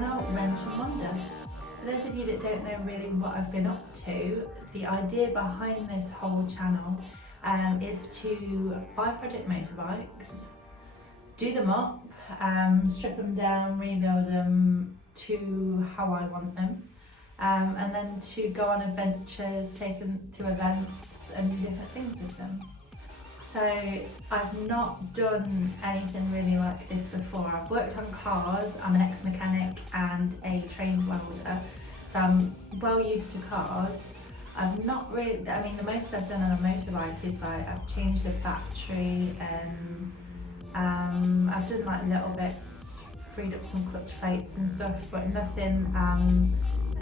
channel, Wrench&Wander. For those of you that don't know really what I've been up to, the idea behind this whole channel is to buy project motorbikes, do them up, strip them down, rebuild them to how I want them, and then to go on adventures, take them to events and do different things with them. So I've not done anything really like this before. I've worked on cars, I'm an ex-mechanic and a trained welder, so I'm well used to cars. I've not really, I mean the most I've done on a motorbike is like I've changed the battery and I've done like little bits, freed up some clutch plates and stuff, but nothing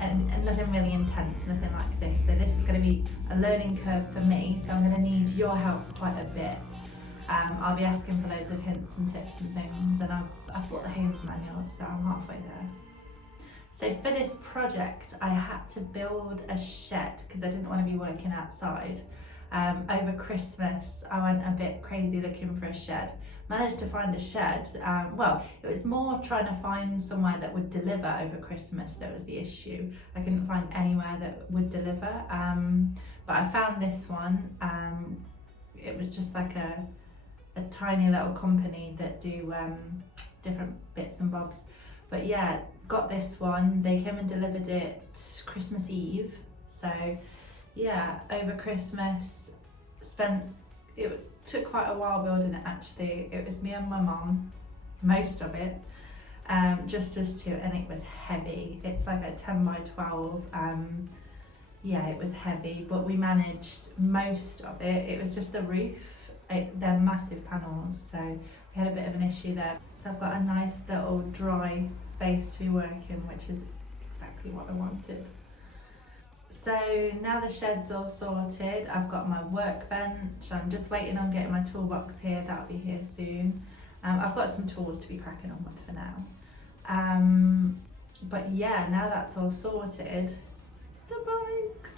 and nothing really intense, nothing like this. So this is going to be a learning curve for me, so I'm going to need your help quite a bit. I'll be asking for loads of hints and tips and things, and I've bought the Haynes manual, so I'm halfway there. So for this project I had to build a shed because I didn't want to be working outside. Over Christmas I went a bit crazy looking for a shed. Managed to find a shed, well it was more trying to find somewhere that would deliver over Christmas that was the issue. I couldn't find anywhere that would deliver, but I found this one. It was just like a tiny little company that do different bits and bobs, but yeah, got this one. They came and delivered it Christmas Eve, so yeah, over Christmas took quite a while building it actually. It was me and my mum, most of it, just us two, and it was heavy. It's like a 10 by 12, yeah, it was heavy, but we managed most of it. It was just the roof, they're massive panels, so we had a bit of an issue there. So I've got a nice little dry space to be working, which is exactly what I wanted. So now the shed's all sorted, I've got my workbench, I'm just waiting on getting my toolbox here, that'll be here soon. I've got some tools to be cracking on with for now. But yeah, now that's all sorted, the bikes.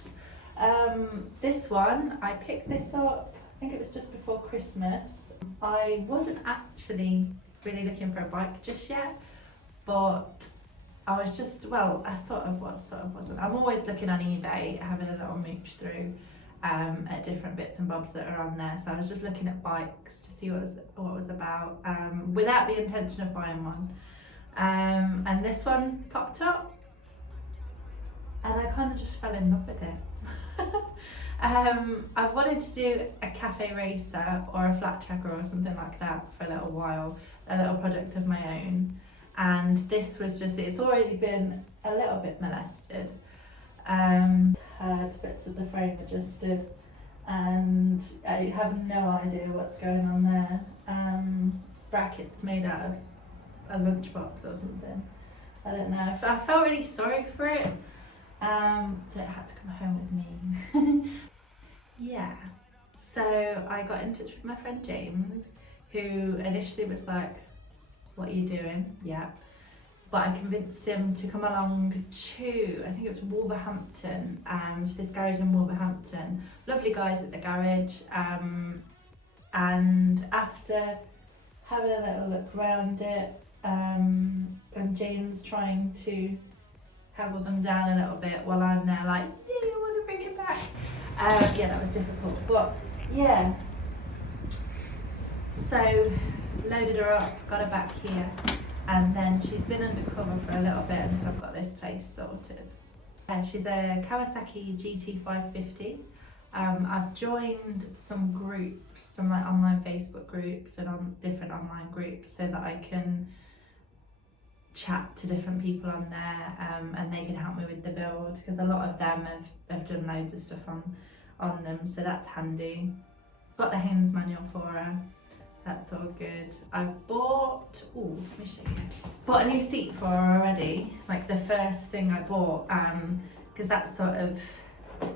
This one, I picked this up, I think it was just before Christmas. I wasn't actually really looking for a bike just yet, but I was just, well, I sort of wasn't. I'm always looking on eBay, having a little mooch through at different bits and bobs that are on there. So I was just looking at bikes to see what was about, without the intention of buying one. And this one popped up, and I kind of just fell in love with it. I've wanted to do a cafe racer or a flat tracker or something like that for a little while, a little project of my own. And this was just, it's already been a little bit molested. Had bits of the frame adjusted, and I have no idea what's going on there. Brackets made out of a lunchbox or something. I don't know. I felt really sorry for it, so it had to come home with me. Yeah. So I got in touch with my friend James, who initially was like, "What are you doing?" Yeah. But I convinced him to come along to, I think it was Wolverhampton, to this garage in Wolverhampton. Lovely guys at the garage. And after having a little look around it, and James trying to haggle them down a little bit while I'm there like, yeah, I want to bring it back. Yeah, that was difficult, but yeah. So loaded her up, got her back here, and then she's been undercover for a little bit until I've got this place sorted. She's a Kawasaki GT550. I've joined some groups, some like online Facebook groups and on different online groups, so that I can chat to different people on there, and they can help me with the build, because a lot of them have done loads of stuff on them, so that's handy. Got the Haynes manual for her. That's all good. I've bought, oh, let me show you. Bought a new seat for her already, like the first thing I bought, because that's sort of, I don't know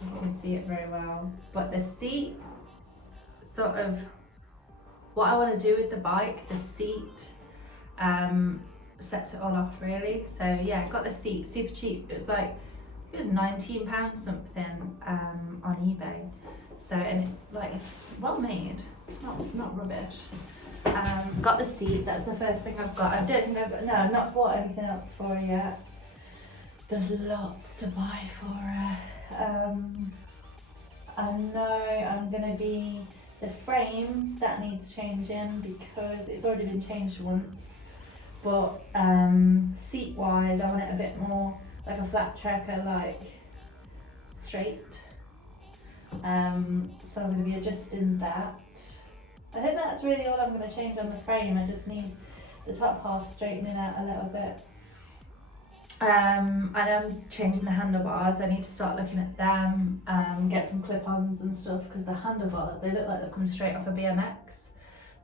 if you can see it very well, but the seat, sort of, what I want to do with the bike, the seat, sets it all off really. So yeah, got the seat, super cheap. It was £19 something on eBay. So, and it's like, it's well made. It's not rubbish. Got the seat, that's the first thing I've got. I don't think I've not bought anything else for her yet. There's lots to buy for her. I know I'm gonna be, the frame that needs changing because it's already been changed once. But seat wise, I want it a bit more like a flat tracker, like straight. So I'm going to be adjusting that. I think that's really all I'm going to change on the frame. I just need the top half straightening out a little bit. And I'm changing the handlebars. I need to start looking at them, get some clip-ons and stuff, because the handlebars, they look like they've come straight off a BMX.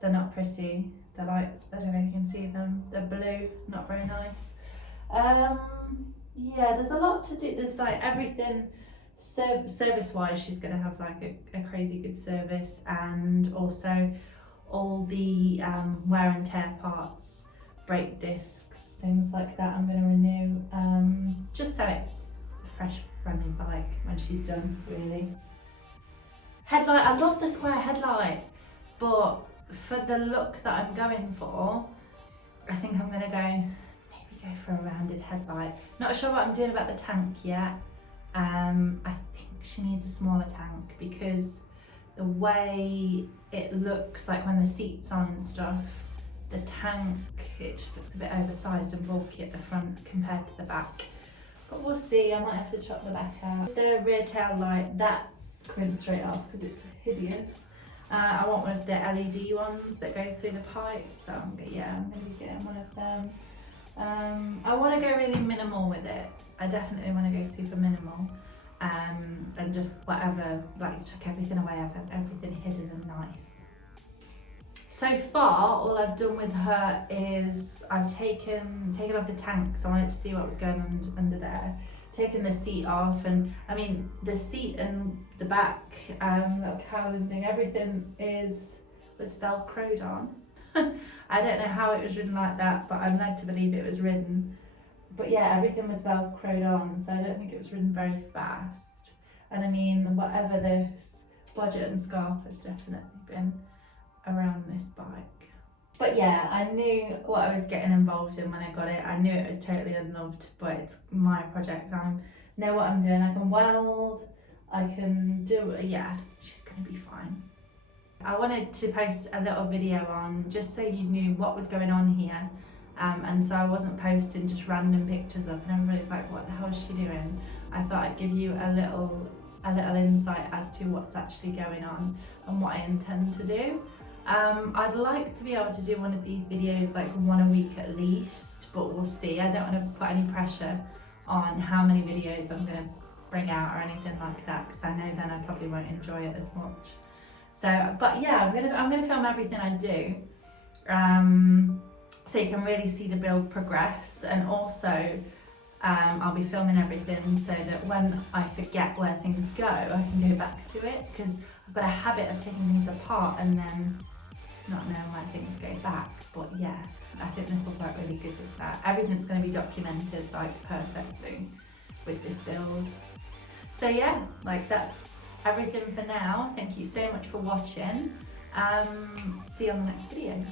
They're not pretty. They're like, I don't know if you can see them. They're blue, not very nice. Yeah, there's a lot to do. There's like everything. Service-wise, she's going to have like a crazy good service, and also all the wear and tear parts, brake discs, things like that I'm going to renew, just so it's a fresh brand new bike when she's done, really. Headlight, I love the square headlight, but for the look that I'm going for, I think I'm going to maybe go for a rounded headlight. Not sure what I'm doing about the tank yet. I think she needs a smaller tank because the way it looks like when the seat's on and stuff, the tank, it just looks a bit oversized and bulky at the front compared to the back. But we'll see, I might have to chop the back out. The rear tail light, that's coming straight off because it's hideous. I want one of the LED ones that goes through the pipe, so I'm going to be getting one of them. I want to go really minimal with it. I definitely want to go super minimal, and just whatever, like chuck everything away, have everything hidden and nice. So far, all I've done with her is I've taken off the tank, so I wanted to see what was going on under there. Taken the seat off, and I mean the seat and the back little cowling thing, everything was velcroed on. I don't know how it was ridden like that, but I'm led to believe it was ridden. But yeah, everything was velcroed on, so I don't think it was ridden very fast. And I mean, whatever this budget and scarf has definitely been around this bike. But yeah, I knew what I was getting involved in when I got it. I knew it was totally unloved, but it's my project. I know what I'm doing. I can weld, I can do it. Yeah, she's gonna be fine. I wanted to post a little video on just so you knew what was going on here, and so I wasn't posting just random pictures up and everybody's like, what the hell is she doing? I thought I'd give you a little insight as to what's actually going on and what I intend to do. I'd like to be able to do one of these videos like one a week at least, but we'll see. I don't want to put any pressure on how many videos I'm going to bring out or anything like that, because I know then I probably won't enjoy it as much. So, but yeah, I'm gonna film everything I do, so you can really see the build progress, and also I'll be filming everything so that when I forget where things go, I can go back to it, because I've got a habit of taking things apart and then not knowing where things go back. But yeah, I think this will work really good with that. Everything's going to be documented like perfectly with this build. So yeah, like that's everything for now. Thank you so much for watching. See you on the next video.